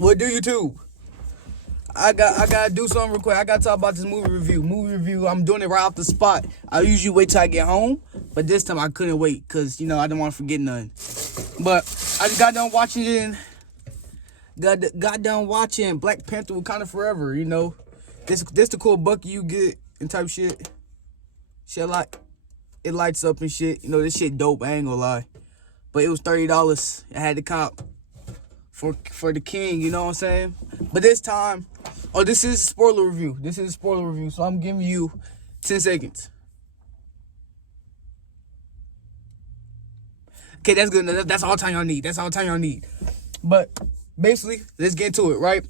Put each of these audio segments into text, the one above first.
What do YouTube? I gotta do something real quick. I gotta talk about this movie review. I'm doing it right off the spot. I usually wait till I get home, but this time I couldn't wait because I didn't want to forget nothing. But I just got done watching it. Got done watching Black Panther Wakanda Forever. This the cool bucket you get and type shit. Shit like it lights up and shit. This shit dope. I ain't gonna lie, but it was $30. I had to cop for the king. You know what I'm saying? But this time, this is a spoiler review. So I'm giving you 10 seconds. Okay, that's good. That's all time y'all need. But basically, let's get into it, right?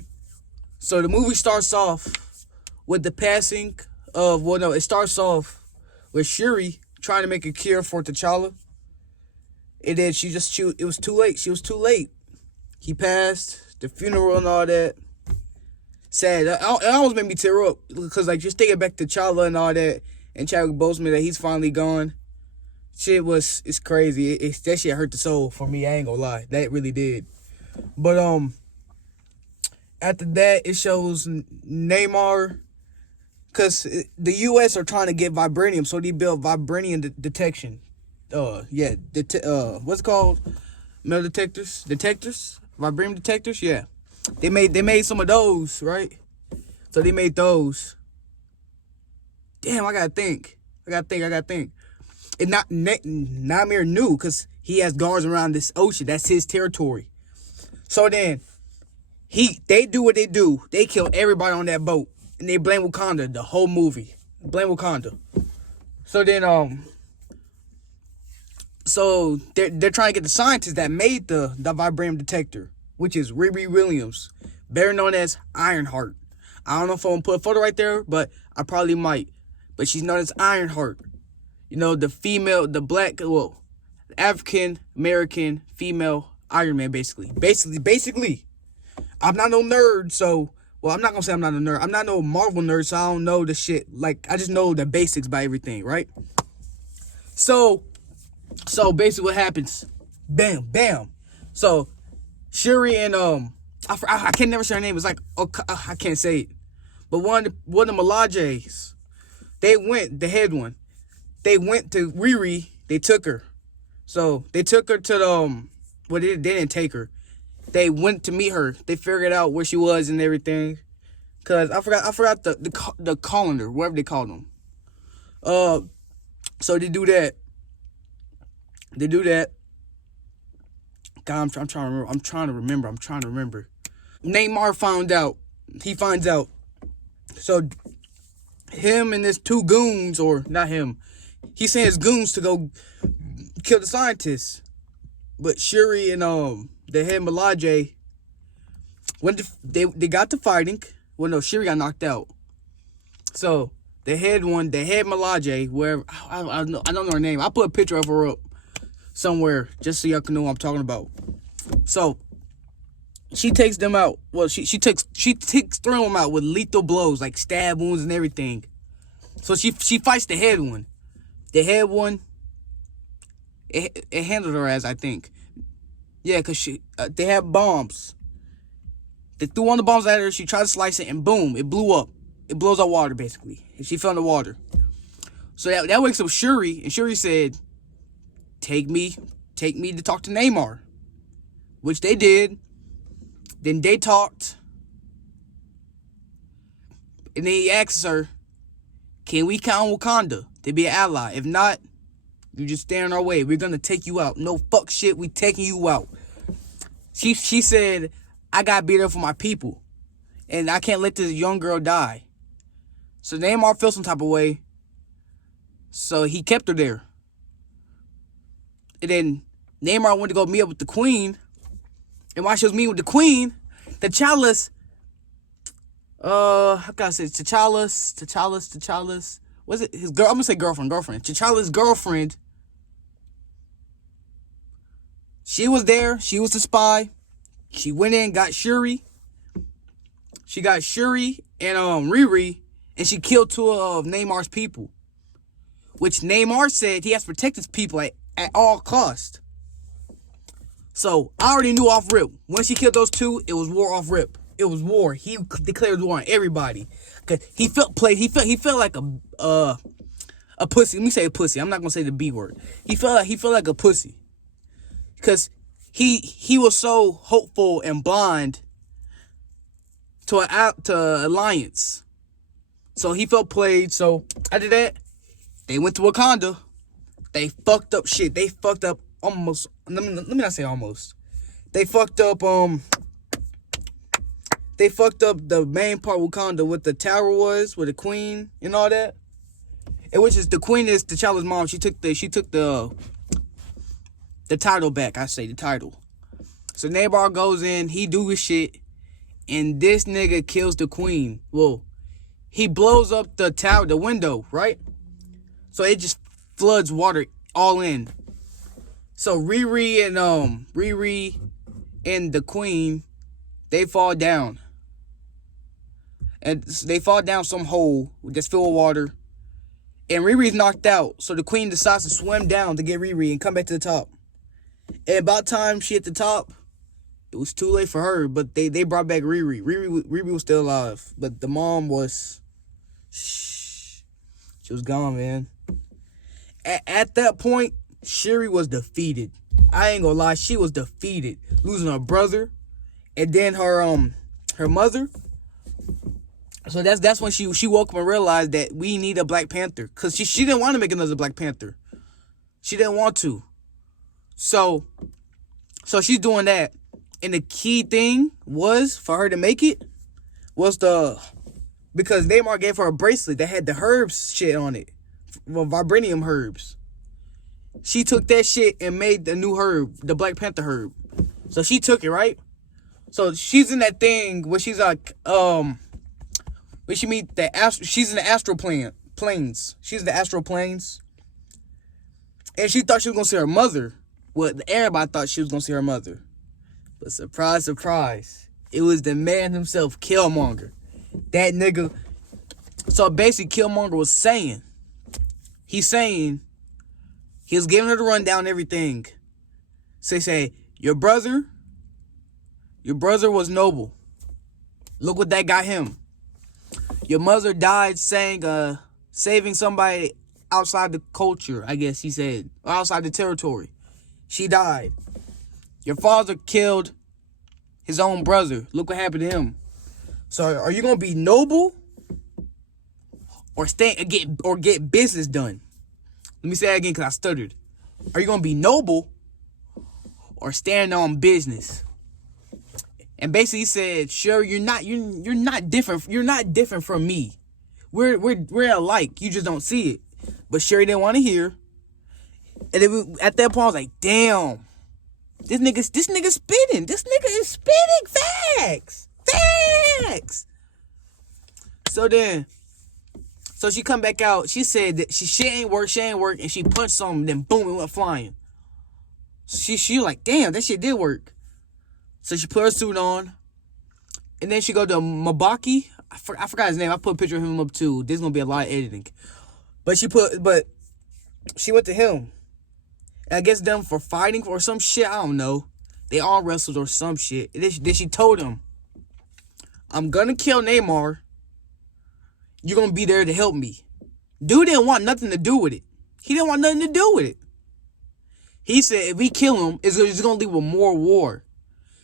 So the movie starts off with the passing of, it starts off with Shuri trying to make a cure for T'Challa. And then it was too late. She was too late. He passed, the funeral and all that. Sad. It almost made me tear up because, just thinking back to T'Challa and all that, and Chadwick Boseman that he's finally gone. It's crazy. That shit hurt the soul for me. I ain't gonna lie, that really did. But after that, it shows Neymar, because the U.S. are trying to get vibranium, so they built vibranium detection. What's it called? Metal detectors, vibranium detectors. Yeah, they made some of those, right? So they made those. Damn, I gotta think. And not Namir knew because he has guards around this ocean. That's his territory. So then they do what they do. They kill everybody on that boat. And they blame Wakanda the whole movie. So then so they're trying to get the scientist that made the vibranium detector, which is Riri Williams, better known as Ironheart. I don't know if I'm gonna put a photo right there, but I probably might. But she's known as Ironheart. The black, African American female Iron Man, basically. I'm not no nerd, so, I'm not gonna say I'm not a nerd. I'm not no Marvel nerd, so I don't know the shit. I just know the basics by everything, right? So basically what happens, bam. So Shuri and I can never say her name. It's I can't say it. But one of the Malajes, the head one, they went to Riri. They took her. So they took her to the they didn't take her. They went to meet her. They figured out where she was and everything. Cause I forgot the colander, whatever they called them. So they do that. God, I'm trying to remember. Neymar finds out. So him and his two goons, or not him, he sent his goons to go kill the scientists. But Shuri and the head Malaje, when they got to fighting, Shuri got knocked out. So the head Malaje, where I don't know her name. I'll put a picture of her up somewhere just so y'all can know what I'm talking about. So she takes them out. Well, she takes three of them out with lethal blows, like stab wounds and everything. So she fights the head one. The head one, it handled her ass, I think. Yeah, because they have bombs. They threw one of the bombs at her. She tried to slice it, and boom, it blew up. It blows out water, basically. And she fell in the water. So that wakes up Shuri, and Shuri said, take me to talk to Neymar. Which they did. Then they talked. And then he asks her, can we count on Wakanda to be an ally? If not, you just stand in our way. We're going to take you out. No fuck shit. We taking you out. She said, I got to be there for my people. And I can't let this young girl die. So Neymar felt some type of way. So he kept her there. And then Neymar went to go meet up with the queen. And while she was meeting with the queen, T'Challa's, how can I say, T'Challa's, was it his girl? I'm going to say girlfriend. T'Challa's girlfriend, she was there. She was the spy. She went in, got Shuri. She got Shuri and Riri, and she killed two of Neymar's people. Which Neymar said he has to protect his people at all cost. So I already knew off rip. When she killed those two, it was war off rip. It was war. He declared war on everybody. Cause he felt played. He felt like a pussy. Let me say a pussy. I'm not gonna say the B word. He felt like a pussy. Cause he was so hopeful and blind to alliance. So he felt played. So after that, they went to Wakanda. They fucked up shit. They fucked up almost. Let me not say almost. They fucked up They fucked up the main part of Wakanda, what the tower was, with the queen and all that. And which is the queen is T'Challa's mom. She took the title back. I say the title. So Namor goes in, he do his shit, and this nigga kills the queen. Well, he blows up the tower, the window, right? So it just floods water all in. So Riri and the queen, they fall down. And they fall down some hole that's filled with water. And Riri's knocked out. So the queen decides to swim down to get Riri and come back to the top. And about time she hit the top, it was too late for her. But they brought back Riri. Riri was still alive. But the mom was... She was gone, man. At that point, Shuri was defeated. I ain't gonna lie, she was defeated. Losing her brother. And then her mother. So that's when she woke up and realized that we need a Black Panther. Because she didn't want to make another Black Panther. She didn't want to. So she's doing that. And the key thing was, for her to make it, was because Namor gave her a bracelet that had the herbs shit on it. Well, vibranium herbs. She took that shit and made the new herb, the Black Panther herb. So she took it, right? So she's in that thing where she's like, when she meet she's in the astral planes. She's in the astral planes. And she thought she was going to see her mother. Well, everybody thought she was going to see her mother. But surprise, surprise. It was the man himself, Killmonger. That nigga. So basically, Killmonger was saying, he was giving her the rundown and everything. So he say, your brother was noble. Look what that got him. Your mother died saving somebody outside the culture, I guess he said. Or outside the territory. She died. Your father killed his own brother. Look what happened to him. So are you gonna be noble or get business done? Let me say that again because I stuttered. Are you gonna be noble or stand on business? And basically he said, sure, you're not different. You're not different from me. We're alike. You just don't see it. But Sherry didn't want to hear. And at that point I was like, damn. This nigga spitting. This nigga is spitting facts. Facts. So she come back out. She said that she ain't work, and she punched something, then boom, it went flying. She like, damn, that shit did work. So she put her suit on, and then she go to Mabaki. I forgot his name. I put a picture of him up too. There's gonna be a lot of editing. But she went to him. And I guess them for fighting or some shit. I don't know. They all wrestled or some shit. And then she told him, I'm gonna kill Namor. You're gonna be there to help me. Dude didn't want nothing to do with it. He didn't want nothing to do with it. He said if we kill him, it's gonna lead with more war.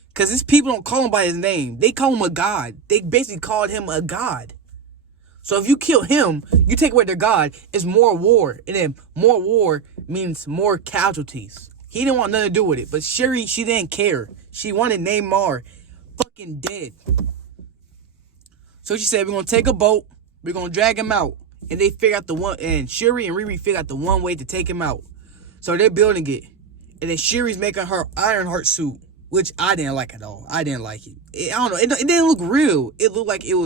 Because his people don't call him by his name. They call him a god. They basically called him a god. So if you kill him, you take away their god, it's more war. And then more war means more casualties. He didn't want nothing to do with it. But Shuri, she didn't care. She wanted Namor fucking dead. So she said, we're going to take a boat. We're going to drag him out. And they figure out and Shuri and Riri figure out the one way to take him out. So they're building it. And then Shuri's making her Ironheart suit. Which I didn't like at all. I didn't like it. I don't know. It didn't look real. It looked like it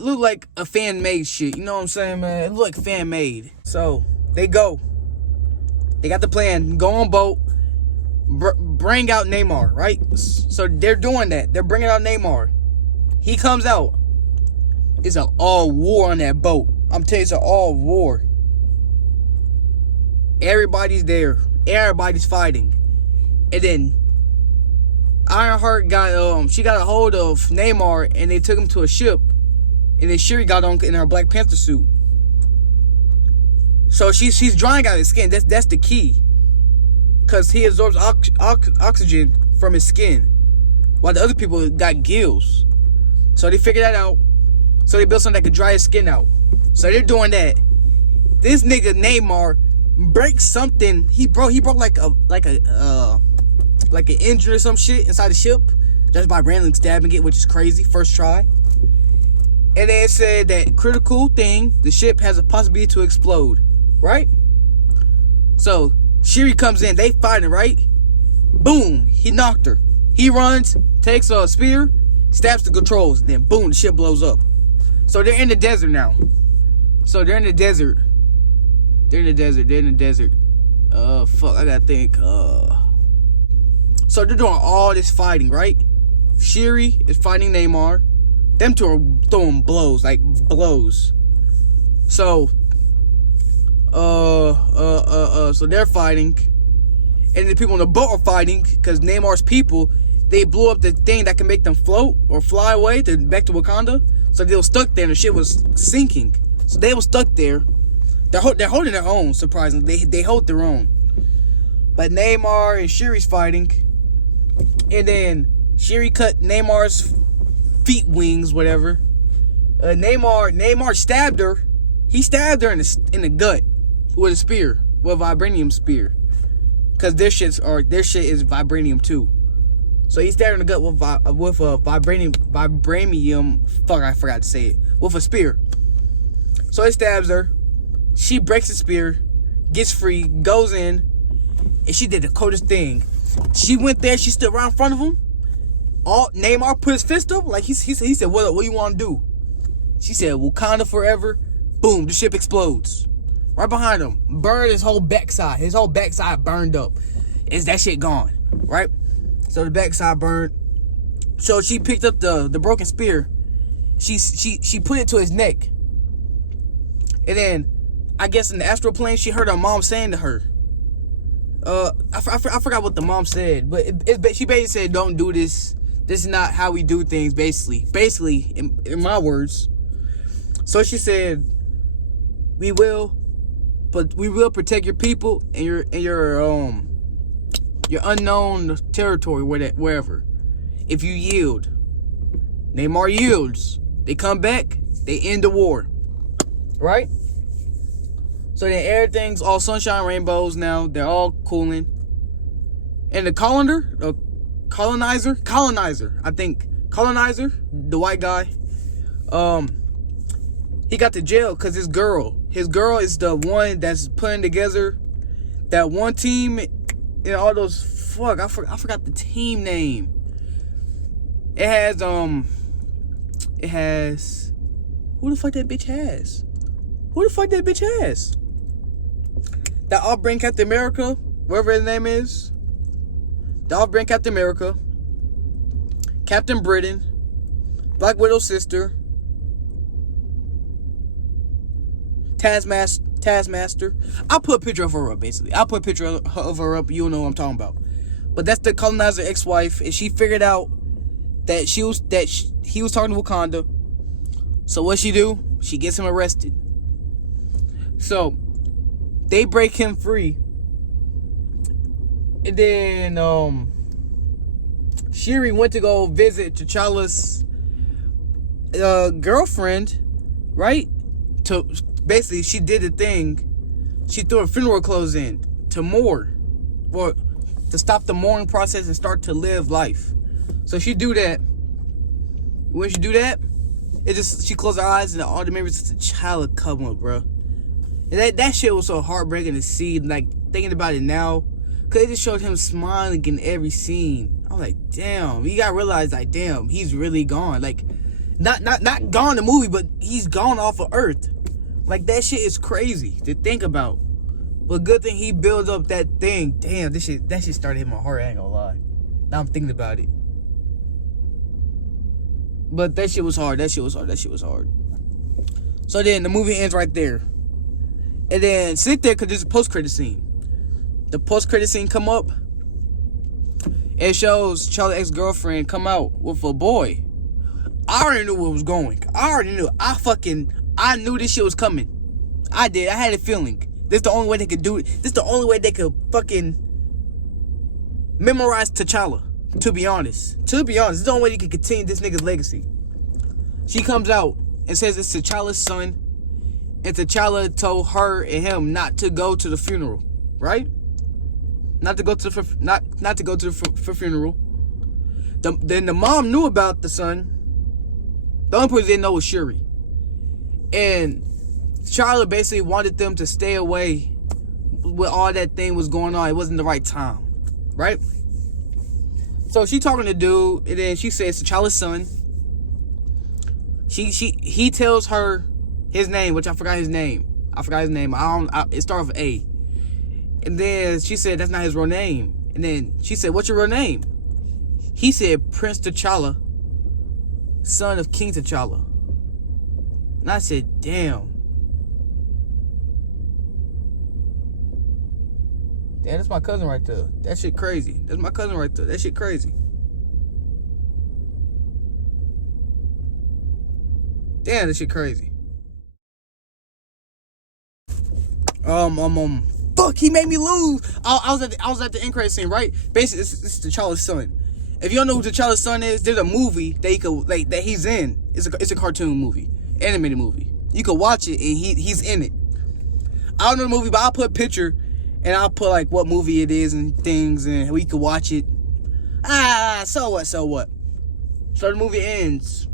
looked like a fan-made shit. You know what I'm saying, man? It looked like fan-made. So, they go. They got the plan. Go on boat. Bring out Namor, right? So, they're doing that. They're bringing out Namor. He comes out. It's an all war on that boat. I'm telling you, it's an all war. Everybody's there. Everybody's fighting. And then Ironheart she got a hold of Namor, and they took him to a ship. And then Shuri got on in her Black Panther suit. So she's drying out his skin. That's the key. Because he absorbs oxygen from his skin, while the other people got gills. So they figured that out. So they built something that could dry his skin out. So they're doing that. This nigga Namor breaks something. He broke like an engine or some shit inside the ship just by randomly stabbing it, which is crazy. First try. And then it said that critical thing, the ship has a possibility to explode, right? So Shuri comes in, they fighting, right? Boom, he knocked her. He runs, takes a spear, stabs the controls, then boom, the ship blows up. So they're in the desert now. Fuck, I gotta think. So they're doing all this fighting, right? Shuri is fighting Namor. Them two are throwing blows. So, so they're fighting. And the people on the boat are fighting because Namor's people, they blew up the thing that can make them float or fly away back to Wakanda. So they were stuck there and the shit was sinking. So they were stuck there. They're holding their own, surprisingly. They hold their own. But Namor and Shuri's fighting. And then Shuri cut Namar's feet wings, whatever. Namor stabbed her. He stabbed her in the gut with a spear, with a vibranium spear. Cause their shit is vibranium too. So he stabbed her in the gut with a vibranium. Fuck, I forgot to say it. With a spear. So he stabs her. She breaks the spear, gets free, goes in, and she did the coldest thing. She went there. She stood right in front of him. Namor put his fist up like he said, "What you want to do?" She said, "Wakanda forever." Boom, the ship explodes. Right behind him, burned his whole backside. His whole backside burned up. Is that shit gone? Right? So the backside burned. So she picked up the broken spear. She put it to his neck. And then, I guess in the astral plane, she heard her mom saying to her. I forgot what the mom said, but she basically said, "Don't do this. This is not how we do things." Basically, in my words. So she said, "We will protect your people and your unknown territory, wherever. If you yield." Namor yields. They come back. They end the war. Right? So then everything's all sunshine, rainbows now. They're all cooling. And the colonizer, the white guy, he got to jail because his girl is the one that's putting together that one team and all those, I forgot the team name. It has, who the fuck that bitch has? That off-brand Captain America, whatever his name is. The off-brand Captain America. Captain Britain. Black Widow's sister. Taskmaster. I'll put a picture of her up, basically. I'll put a picture of her up. You'll know what I'm talking about. But that's the colonizer ex-wife. And she figured out that he was talking to Wakanda. So what she do? She gets him arrested. So they break him free. And then Shuri went to go visit T'Challa's girlfriend, right? To basically, she did the thing. She threw her funeral clothes in to mourn, or to stop the mourning process and start to live life. So she do that. When she do that, she closed her eyes and all the memories of T'Challa come up, bro. And that shit was so heartbreaking to see, like, thinking about it now. Because it just showed him smiling in every scene. I was like, damn. You gotta realize, like, damn, he's really gone. Like, not gone the movie, but he's gone off of Earth. Like, that shit is crazy to think about. But good thing he builds up that thing. Damn, that shit started hitting my heart, I ain't gonna lie. Now I'm thinking about it. But that shit was hard. So then the movie ends right there. And then sit there because there's a post-credit scene. The post-credit scene come up. It shows Charlie's ex-girlfriend come out with a boy. I already knew where it was going. I already knew. I knew this shit was coming. I did. I had a feeling. This the only way they could do it. This the only way they could fucking memorize T'Challa. To be honest. This is the only way they could continue this nigga's legacy. She comes out and says it's T'Challa's son. And T'Challa told her and him not to go to the funeral. Right? Not to go to the funeral. Then the mom knew about the son. The only person didn't know was Shuri. And T'Challa basically wanted them to stay away with all that thing was going on. It wasn't the right time. Right? So she talking to dude, and then she says T'Challa's son. He tells her his name, which I forgot his name. It started with A. And then she said that's not his real name. And then she said, "What's your real name?" He said, "Prince T'Challa, son of King T'Challa." And I said, "Damn. Damn, that's my cousin right there. That shit crazy. That's my cousin right there. That shit crazy. Damn, that shit crazy. Fuck, he made me lose. I was at the end credit scene, right? Basically, this is T'Challa's son. If you don't know who T'Challa's son is, there's a movie that that he's in. It's a cartoon movie, animated movie. You can watch it, and he's in it. I don't know the movie, but I'll put a picture. And I'll put like what movie it is and things, and we could watch it. So what? So the movie ends.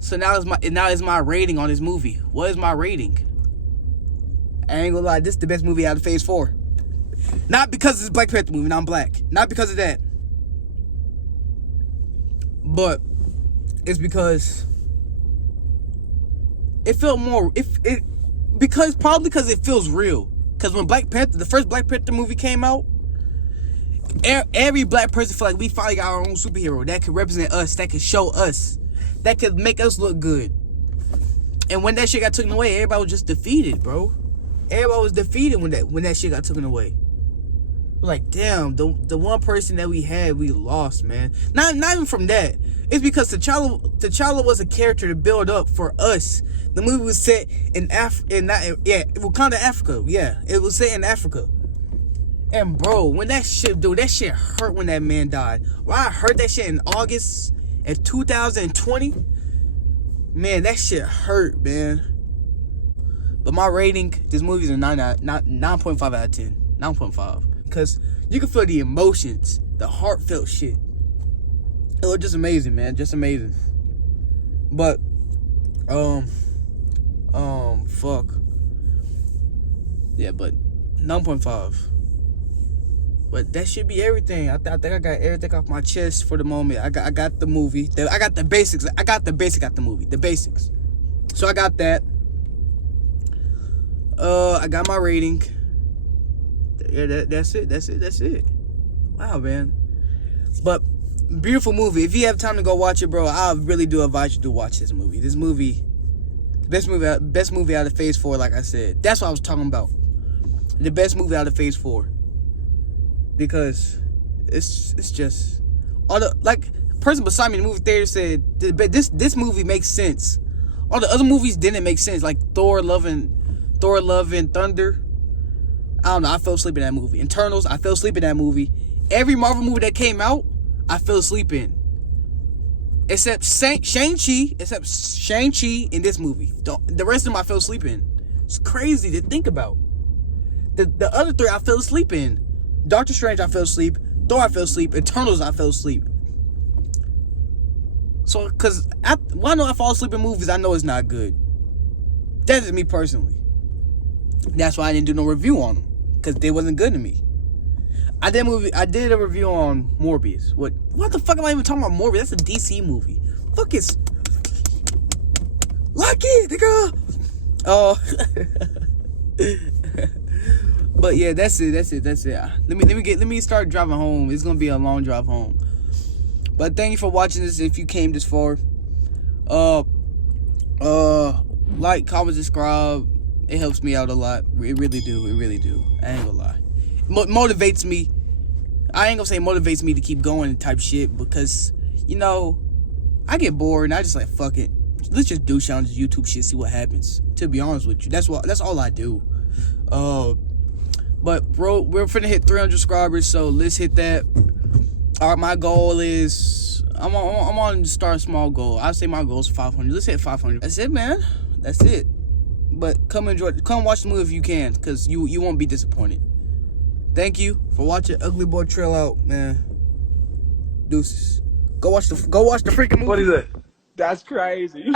So now is my rating on this movie. What is my rating? I ain't gonna lie, this is the best movie out of Phase 4. Not because it's a Black Panther movie and I'm black. Not because of that. But it's because it felt more probably because it feels real. Because when the first Black Panther movie came out, every black person felt like we finally got our own superhero that could represent us, that could show us, that could make us look good. And when that shit got taken away, everybody was just defeated, bro. Everybody was defeated when that shit got taken away. Like, damn, the one person that we had, we lost, man. Not even from that. It's because T'Challa was a character to build up for us. The movie was set in Wakanda, Africa. Yeah, it was set in Africa. And bro, when that shit hurt when that man died. When I heard that shit in August of 2020, man, that shit hurt, man. But my rating, this movie is a 9.5 out of 10. 9.5. Because you can feel the emotions, the heartfelt shit. It was just amazing, man. Just amazing. But, fuck. Yeah, but 9.5. But that should be everything. I think I got everything off my chest for the moment. I got the movie. I got the basics. I got the basics out the movie. The basics. So I got that. I got my rating. Yeah, that's it. Wow, man. But beautiful movie. If you have time to go watch it, bro, I really do advise you to watch this movie. This movie, best movie out of Phase 4. Like I said, that's what I was talking about. The best movie out of Phase 4. Because it's just all the person beside me in the movie theater said this movie makes sense. All the other movies didn't make sense, like Thor: Love and Thunder. I don't know. I fell asleep in that movie. Eternals, I fell asleep in that movie. Every Marvel movie that came out, I fell asleep in. Except Shang-Chi in this movie. The rest of them I fell asleep in. It's crazy to think about. The other three I fell asleep in. Doctor Strange, I fell asleep. Thor, I fell asleep. Eternals, I fell asleep. So, because when I know I fall asleep in movies, I know it's not good. That's just me personally. That's why I didn't do no review on them. Because they wasn't good to me. I did a review on Morbius. What the fuck am I even talking about Morbius? That's a DC movie. Fuck is... Like it, nigga! Oh... But yeah, that's it. Let me start driving home. It's gonna be a long drive home. But thank you for watching this. If you came this far, like, comment, subscribe. It helps me out a lot. It really do. I ain't gonna lie. Motivates me. I ain't gonna say motivates me to keep going type shit because, you know, I get bored and I just like, fuck it. Let's just do challenges, YouTube shit, see what happens. To be honest with you, that's all I do. But bro, we're finna hit 300 subscribers, so let's hit that. All right, my goal is I'm on start small goal. I say my goal is 500. Let's hit 500. That's it, man. That's it. But come watch the movie if you can, cause you won't be disappointed. Thank you for watching Ugly Boy Trail Out, man. Deuces. Go watch the freaking movie. What is it? That's crazy.